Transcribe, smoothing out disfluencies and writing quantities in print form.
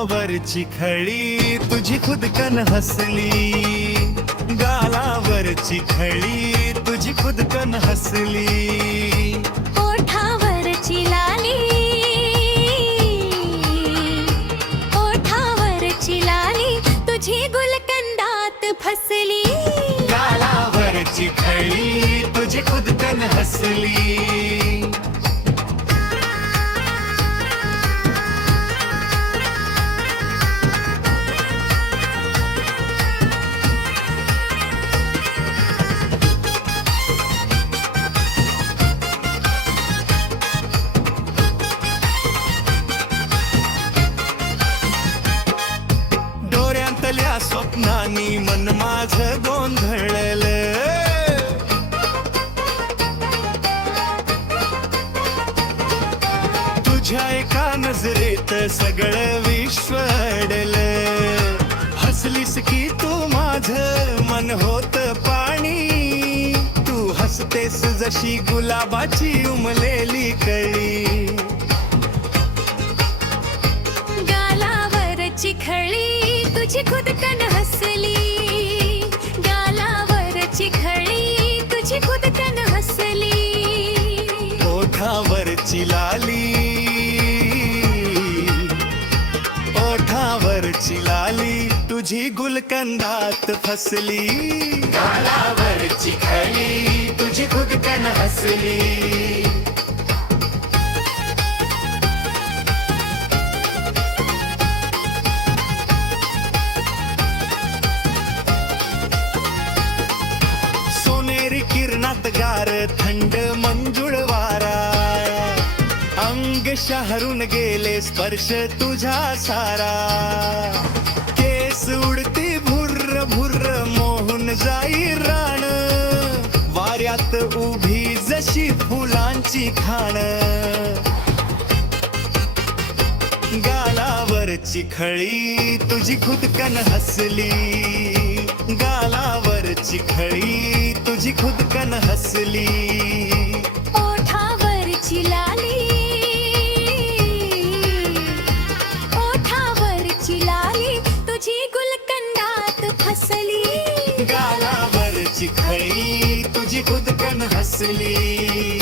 गालावरची खळी तुझी खुदकन हसली, गालावरची खळी तुझी खुदकन हसली. ओठावरची लाली, ओठावरची लाली तुझी गुलकंदात फसली. गालावरची खळी तुझी खुदकन हसली. डोळ्यांतल्या स्वप्नांनी मन माझं गोंधळलं, तुझ्या एका नजरेत सगळं विश्व अडलं. हसलीस की तू माझं मन होत पाणी, तू हसतेस जशी गुलाबाची उमलेली कळी. गालावरची खळी तुझी खुदकन हसली, गालावरची खळी तुझी खुदकन हसली. ओठावरची लाली, ओठावरची लाली तुझी गुलकंदात फसली. गालावरची खळी तुझी खुदकन हसली. सोनेरी किरणात गार थंड मंजुळ वारा, अंग शहरून गेले स्पर्श तुझा सारा. केस उडती भुर्र भुर्र मोहून जाई राण, वाऱ्यात उभी जशी फुलांची खाण. गालावरची खळी तुझी खुदकन हसली, गालावरची खळी तुझी खुदकन हसली. ओठावरची लाली, ओठावरची लाली तुझी गुलकंदात फसली. गालावरची खळी तुझी खुदकन हसली.